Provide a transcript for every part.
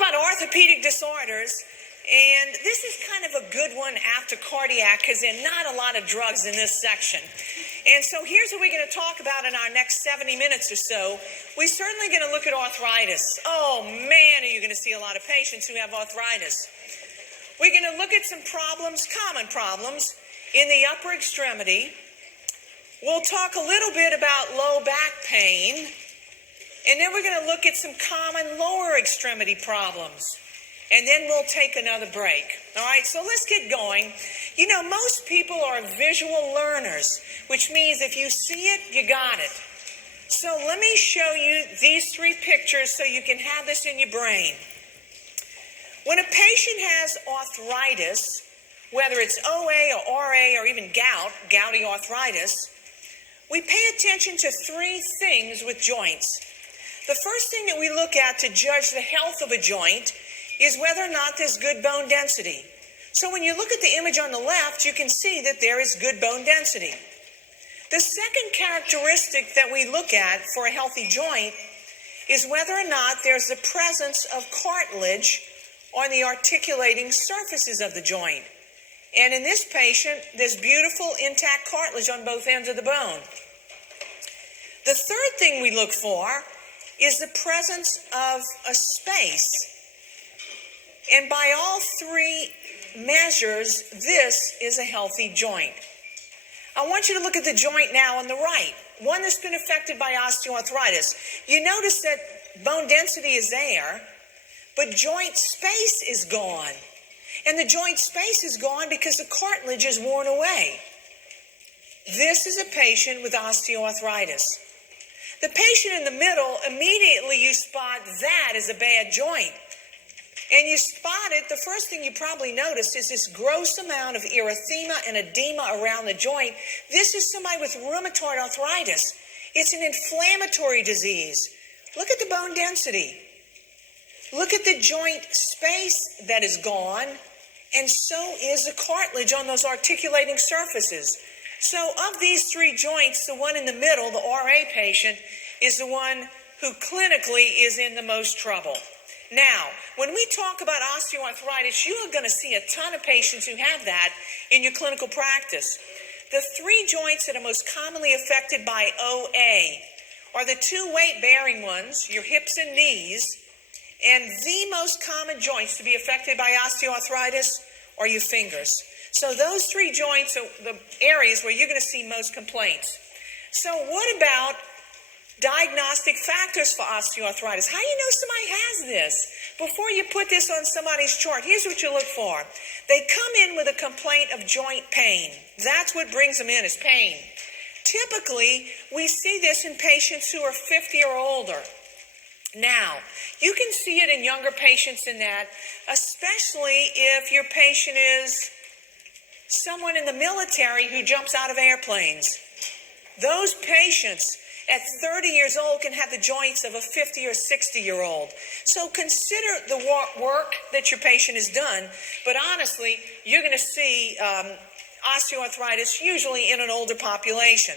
about orthopedic disorders, and this is kind of a good one after cardiac because there are not a lot of drugs in this section. And so here's what we're going to talk about in our next 70 minutes or so. We're certainly going to look at arthritis. Oh man, are you going to see a lot of patients who have arthritis. We're going to look at some problems, common problems, in the upper extremity. We'll talk a little bit about low back pain. And then we're going to look at some common lower extremity problems. And then we'll take another break. All right, so let's get going. You know, most people are visual learners, which means if you see it, you got it. So let me show you these three pictures so you can have this in your brain. When a patient has arthritis, whether it's OA or RA or even gout, gouty arthritis, we pay attention to three things with joints. The first thing that we look at to judge the health of a joint is whether or not there's good bone density. So when you look at the image on the left, you can see that there is good bone density. The second characteristic that we look at for a healthy joint is whether or not there's the presence of cartilage on the articulating surfaces of the joint. And in this patient, there's beautiful intact cartilage on both ends of the bone. The third thing we look for is the presence of a space. And by all three measures, this is a healthy joint. I want you to look at the joint now on the right, one that's been affected by osteoarthritis. You notice that bone density is there, but joint space is gone. And the joint space is gone because the cartilage is worn away. This is a patient with osteoarthritis. The patient in the middle, immediately you spot that as a bad joint. And you spot it, the first thing you probably notice is this gross amount of erythema and edema around the joint. This is somebody with rheumatoid arthritis. It's an inflammatory disease. Look at the bone density. Look at the joint space that is gone, and so is the cartilage on those articulating surfaces. So of these three joints, the one in the middle, the RA patient, is the one who clinically is in the most trouble. Now, when we talk about osteoarthritis, you are going to see a ton of patients who have that in your clinical practice. The three joints that are most commonly affected by OA are the two weight-bearing ones, your hips and knees, and the most common joints to be affected by osteoarthritis are your fingers. So those three joints are the areas where you're going to see most complaints. So what about diagnostic factors for osteoarthritis? How do you know somebody has this? Before you put this on somebody's chart, here's what you look for. They come in with a complaint of joint pain. That's what brings them in, is pain. Typically, we see this in patients who are 50 or older. Now, you can see it in younger patients than that, especially if your patient is someone in the military who jumps out of airplanes. Those patients at 30 years old can have the joints of a 50 or 60-year-old. So consider the work that your patient has done, but honestly, you're going to see osteoarthritis usually in an older population.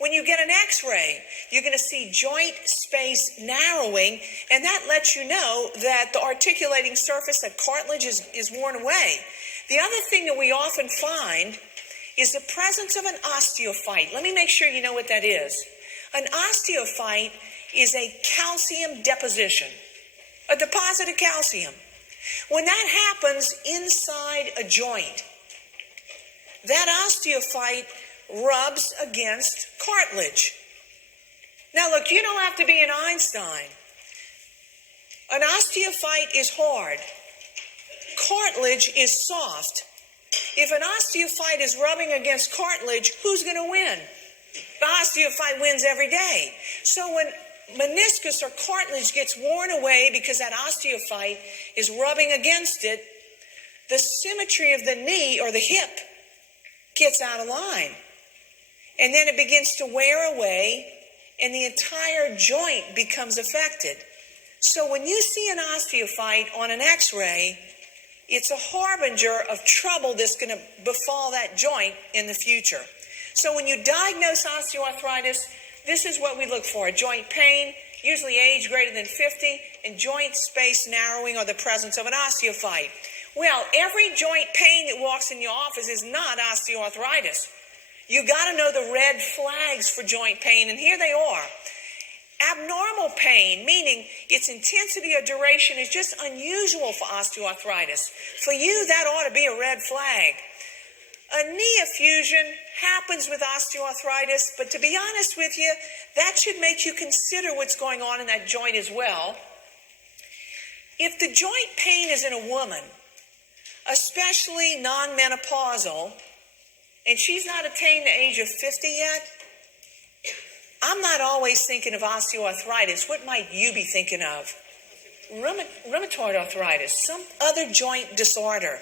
When you get an x-ray, you're going to see joint space narrowing, and that lets you know that the articulating surface, that cartilage is worn away. The other thing that we often find is the presence of an osteophyte. Let me make sure you know what that is. An osteophyte is a calcium deposition, a deposit of calcium. When that happens inside a joint, that osteophyte rubs against cartilage. Now look, you don't have to be an Einstein. An osteophyte is hard. Cartilage is soft. If an osteophyte is rubbing against cartilage, who's going to win? The osteophyte wins every day. So when meniscus or cartilage gets worn away because that osteophyte is rubbing against it, the symmetry of the knee or the hip gets out of line. And then it begins to wear away, and the entire joint becomes affected. So when you see an osteophyte on an x-ray, it's a harbinger of trouble that's going to befall that joint in the future. So when you diagnose osteoarthritis, this is what we look for: joint pain, usually age greater than 50, and joint space narrowing or the presence of an osteophyte. Well, every joint pain that walks in your office is not osteoarthritis. You got to know the red flags for joint pain, and here they are. Abnormal pain, meaning its intensity or duration is just unusual for osteoarthritis. For you, that ought to be a red flag. A knee effusion happens with osteoarthritis, but to be honest with you, that should make you consider what's going on in that joint as well. If the joint pain is in a woman, especially non-menopausal, and she's not attained the age of 50 yet, I'm not always thinking of osteoarthritis. What might you be thinking of? Rheumatoid arthritis, some other joint disorder.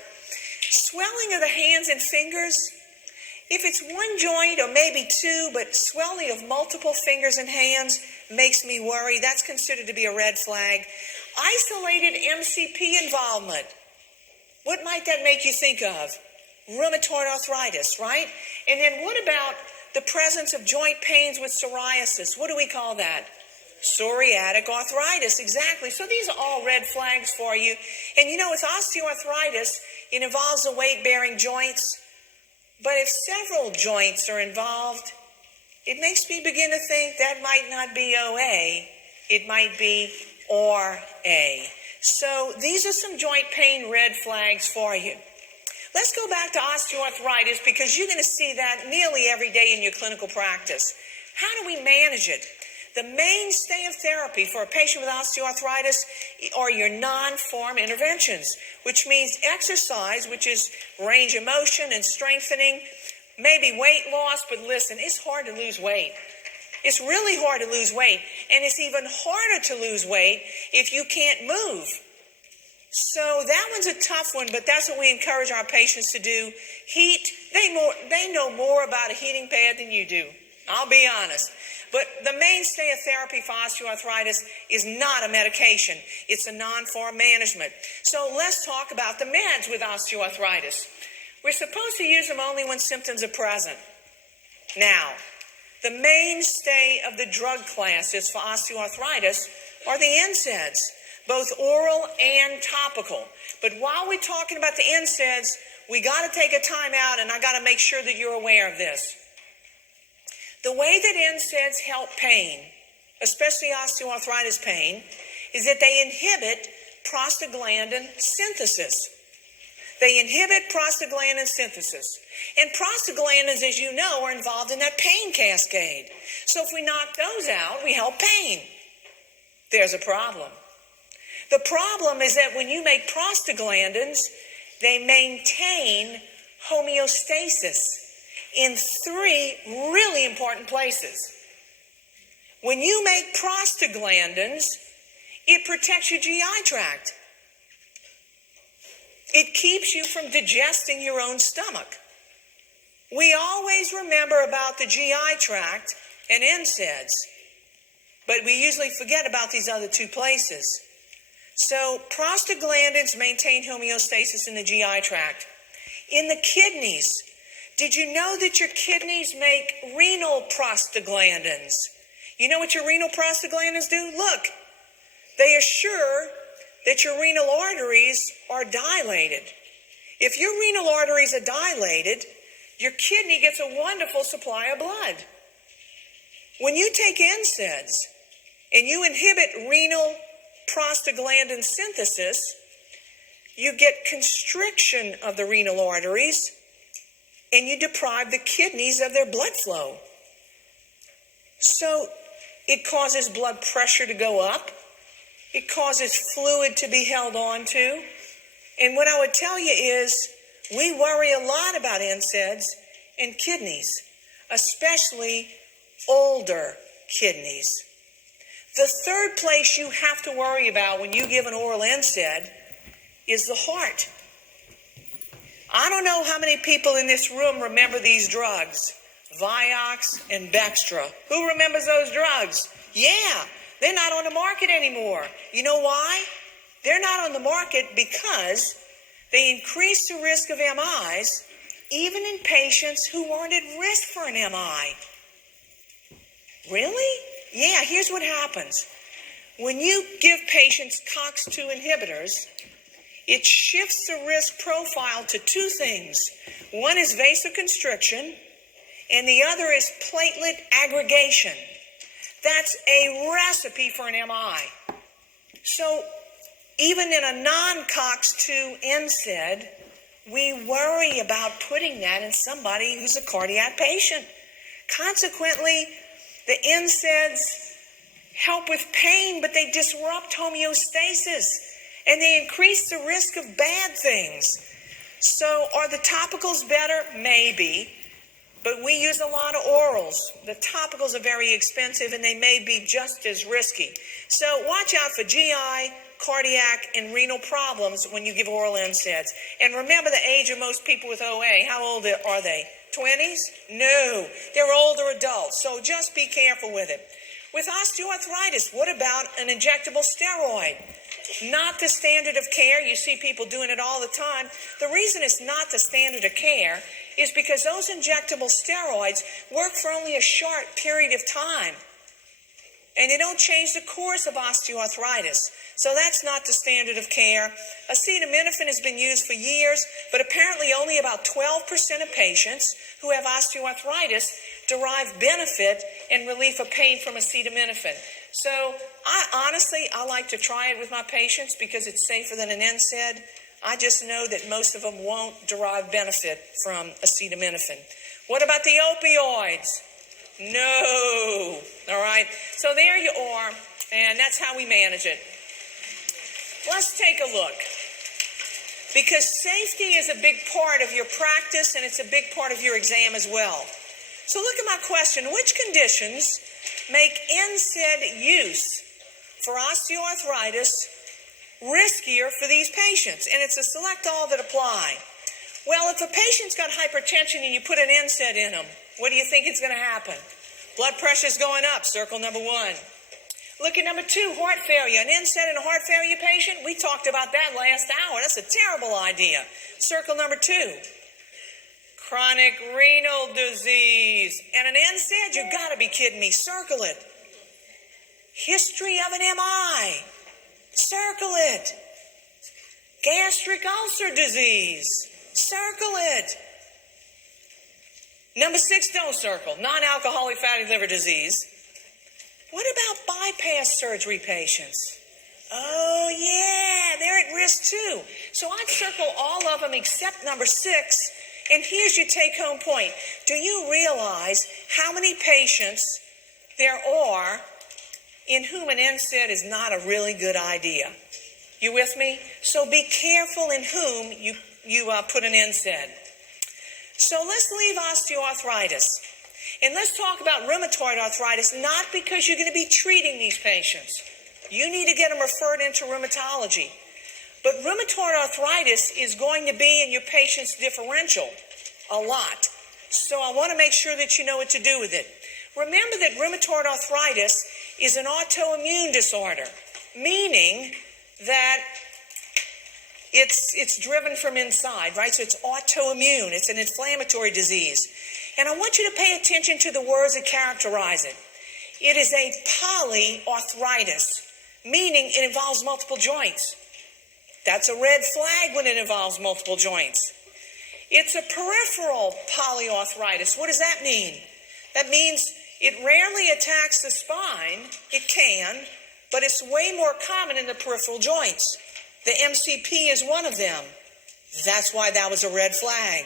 Swelling of the hands and fingers. If it's one joint or maybe two, but swelling of multiple fingers and hands makes me worry. That's considered to be a red flag. Isolated MCP involvement. What might that make you think of? Rheumatoid arthritis, right? And then what about the presence of joint pains with psoriasis? What do we call that? Psoriatic arthritis, exactly. So these are all red flags for you. And you know, with osteoarthritis, it involves the weight-bearing joints. But if several joints are involved, it makes me begin to think that might not be OA, it might be RA. So these are some joint pain red flags for you. Let's go back to osteoarthritis because you're going to see that nearly every day in your clinical practice. How do we manage it? The mainstay of therapy for a patient with osteoarthritis are your non-form interventions, which means exercise, which is range of motion and strengthening, maybe weight loss, but listen, it's hard to lose weight. It's really hard to lose weight, and it's even harder to lose weight if you can't move. So that one's a tough one, but that's what we encourage our patients to do. Heat, they know more about a heating pad than you do. I'll be honest. But the mainstay of therapy for osteoarthritis is not a medication. It's a non-form management. So let's talk about the meds with osteoarthritis. We're supposed to use them only when symptoms are present. Now, the mainstay of the drug classes for osteoarthritis are the NSAIDs, both oral and topical. But while we're talking about the NSAIDs, we got to take a time out, and I got to make sure that you're aware of this. The way that NSAIDs help pain, especially osteoarthritis pain, is that they inhibit prostaglandin synthesis. They inhibit prostaglandin synthesis. And prostaglandins, as you know, are involved in that pain cascade. So if we knock those out, we help pain. There's a problem. The problem is that when you make prostaglandins, they maintain homeostasis in three really important places. When you make prostaglandins, it protects your GI tract. It keeps you from digesting your own stomach. We always remember about the GI tract and NSAIDs, but we usually forget about these other two places. So prostaglandins maintain homeostasis in the GI tract. In the kidneys, did you know that your kidneys make renal prostaglandins? You know what your renal prostaglandins do? Look, they assure that your renal arteries are dilated. If your renal arteries are dilated, your kidney gets a wonderful supply of blood. When you take NSAIDs and you inhibit renal prostaglandin synthesis, you get constriction of the renal arteries, and you deprive the kidneys of their blood flow. So it causes blood pressure to go up. It causes fluid to be held on to. And what I would tell you is we worry a lot about NSAIDs and kidneys, especially older kidneys. The third place you have to worry about when you give an oral NSAID is the heart. I don't know how many people in this room remember these drugs, Vioxx and Bextra. Who remembers those drugs? Yeah, they're not on the market anymore. You know why? They're not on the market because they increase the risk of MIs even in patients who aren't at risk for an MI. Really? Yeah, here's what happens. When you give patients COX-2 inhibitors, it shifts the risk profile to two things. One is vasoconstriction, and the other is platelet aggregation. That's a recipe for an MI. So even in a non-COX-2 NSAID, we worry about putting that in somebody who's a cardiac patient. Consequently, the NSAIDs help with pain, but they disrupt homeostasis, and they increase the risk of bad things. So are the topicals better? Maybe. But we use a lot of orals. The topicals are very expensive, and they may be just as risky. So watch out for GI, cardiac, and renal problems when you give oral NSAIDs. And remember the age of most people with OA. How old are they? 20s? No, they're older adults. So just be careful with it. With osteoarthritis, what about an injectable steroid? Not the standard of care. You see people doing it all the time. The reason it's not the standard of care is because those injectable steroids work for only a short period of time, and they don't change the course of osteoarthritis. So that's not the standard of care. Acetaminophen has been used for years, but apparently only about 12% of patients who have osteoarthritis derive benefit and relief of pain from acetaminophen. So I like to try it with my patients because it's safer than an NSAID. I just know that most of them won't derive benefit from acetaminophen. What about the opioids? No. All right. So there you are, and that's how we manage it. Let's take a look. Because safety is a big part of your practice, and it's a big part of your exam as well. So look at my question. Which conditions make NSAID use for osteoarthritis riskier for these patients? And it's a select all that apply. Well, if a patient's got hypertension and you put an NSAID in them, what do you think is going to happen? Blood pressure's going up, circle number 1. Look at number 2, heart failure. An NSAID in a heart failure patient, we talked about that last hour. That's a terrible idea. Circle number 2. Chronic renal disease. And an NSAID, you gotta be kidding me. Circle it. History of an MI. Circle it. Gastric ulcer disease. Circle it. Number 6, don't circle. Non-alcoholic fatty liver disease. What about bypass surgery patients? Oh, yeah, they're at risk too. So I'd circle all of them except number 6. And here's your take-home point. Do you realize how many patients there are in whom an NSAID is not a really good idea? You with me? So be careful in whom you put an NSAID. So let's leave osteoarthritis. And let's talk about rheumatoid arthritis, not because you're going to be treating these patients. You need to get them referred into rheumatology. But rheumatoid arthritis is going to be in your patient's differential a lot. So I want to make sure that you know what to do with it. Remember that rheumatoid arthritis is an autoimmune disorder, meaning that it's driven from inside, right? So it's autoimmune. It's an inflammatory disease. And I want you to pay attention to the words that characterize it. It is a polyarthritis, meaning it involves multiple joints. That's a red flag when it involves multiple joints. It's a peripheral polyarthritis. What does that mean? That means it rarely attacks the spine. It can, but it's way more common in the peripheral joints. The MCP is one of them. That's why that was a red flag.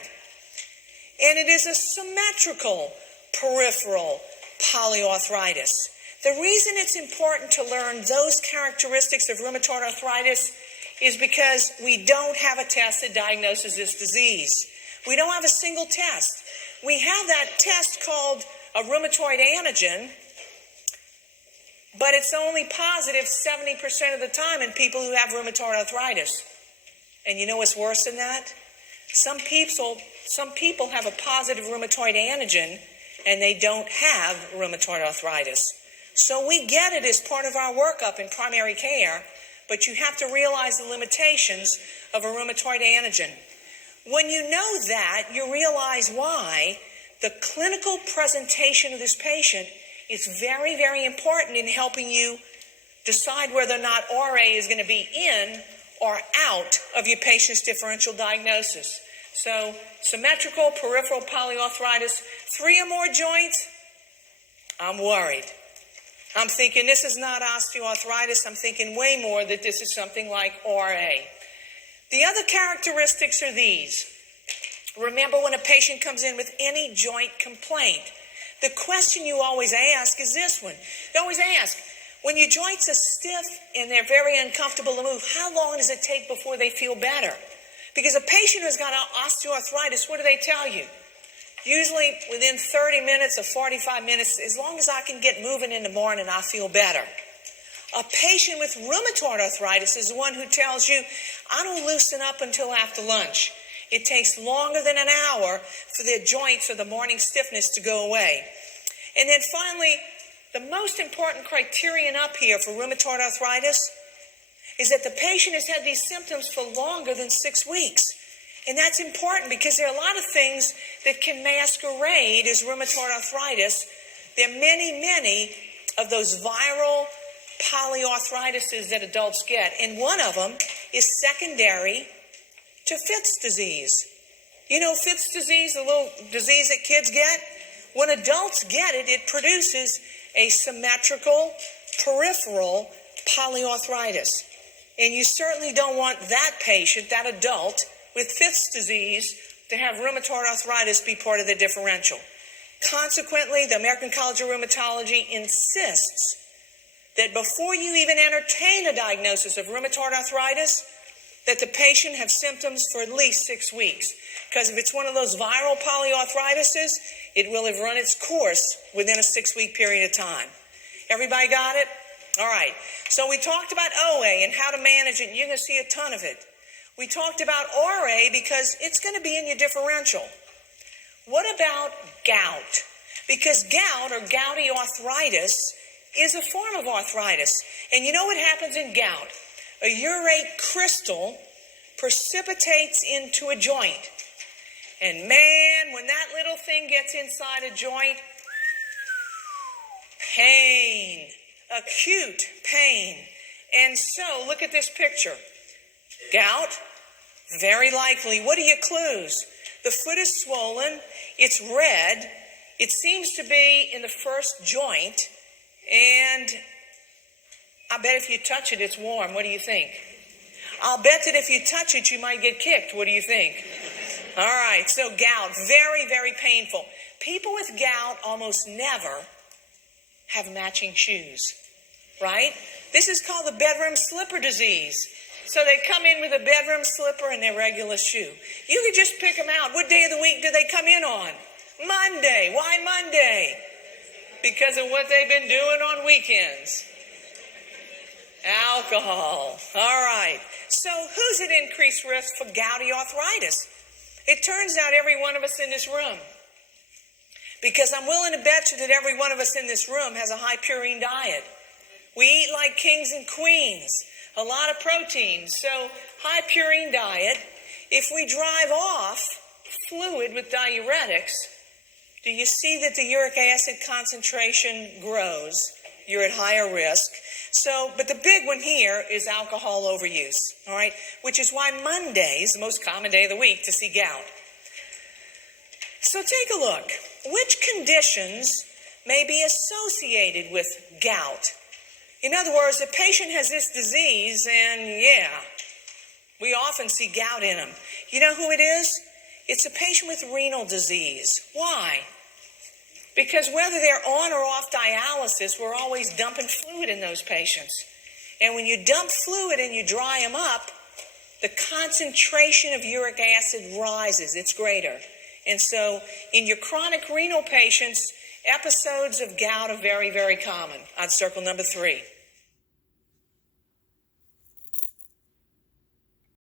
And it is a symmetrical peripheral polyarthritis. The reason it's important to learn those characteristics of rheumatoid arthritis is because we don't have a test that diagnoses this disease. We don't have a single test. We have that test called a rheumatoid antigen, but it's only positive 70% of the time in people who have rheumatoid arthritis. And you know what's worse than that? Some people have a positive rheumatoid antigen and they don't have rheumatoid arthritis. So we get it as part of our workup in primary care, but you have to realize the limitations of a rheumatoid antigen. When you know that, you realize why the clinical presentation of this patient is very, very important in helping you decide whether or not RA is going to be in or out of your patient's differential diagnosis. So symmetrical peripheral polyarthritis, 3 or more joints, I'm worried. I'm thinking this is not osteoarthritis. I'm thinking way more that this is something like RA. The other characteristics are these. Remember, when a patient comes in with any joint complaint, the question you always ask is this one. You always ask, when your joints are stiff and they're very uncomfortable to move, how long does it take before they feel better? Because a patient who's got osteoarthritis, what do they tell you? Usually within 30 minutes or 45 minutes, as long as I can get moving in the morning, I feel better. A patient with rheumatoid arthritis is the one who tells you, I don't loosen up until after lunch. It takes longer than an hour for their joints or the morning stiffness to go away. And then finally, the most important criterion up here for rheumatoid arthritis is that the patient has had these symptoms for longer than 6 weeks. And that's important because there are a lot of things that can masquerade as rheumatoid arthritis. There are many, many of those viral polyarthritises that adults get. And one of them is secondary to Fitz disease. You know Fitz disease, the little disease that kids get? When adults get it, it produces a symmetrical peripheral polyarthritis. And you certainly don't want that patient, that adult, with Fitz disease to have rheumatoid arthritis be part of the differential. Consequently, the American College of Rheumatology insists that before you even entertain a diagnosis of rheumatoid arthritis, that the patient have symptoms for at least 6 weeks. Because if it's one of those viral polyarthritises, it will have run its course within a 6-week period of time. Everybody got it? All right. So we talked about OA and how to manage it, and you're going to see a ton of it. We talked about RA because it's going to be in your differential. What about gout? Because gout or gouty arthritis is a form of arthritis. And you know what happens in gout? A urate crystal precipitates into a joint. And man, when that little thing gets inside a joint, pain, acute pain. And so look at this picture. Gout, very likely. What are your clues? The foot is swollen, it's red, it seems to be in the first joint, and I bet if you touch it, it's warm. What do you think? I'll bet that if you touch it, you might get kicked. What do you think? All right, so gout, very, very painful. People with gout almost never have matching shoes, right? This is called the bedroom slipper disease. So they come in with a bedroom slipper and their regular shoe. You could just pick them out. What day of the week do they come in on? Monday. Why Monday? Because of what they've been doing on weekends. Alcohol. All right. So who's at increased risk for gouty arthritis? It turns out every one of us in this room. Because I'm willing to bet you that every one of us in this room has a high purine diet. We eat like kings and queens. A lot of protein. So high purine diet. If we drive off fluid with diuretics, do you see that the uric acid concentration grows? You're at higher risk. So, but the big one here is alcohol overuse, all right? Which is why Monday is the most common day of the week to see gout. So take a look. Which conditions may be associated with gout? In other words, the patient has this disease and yeah, we often see gout in them. You know who it is? It's a patient with renal disease. Why? Because whether they're on or off dialysis, we're always dumping fluid in those patients. And when you dump fluid and you dry them up, the concentration of uric acid rises. It's greater. And so in your chronic renal patients, episodes of gout are very, very common. I'd circle number 3.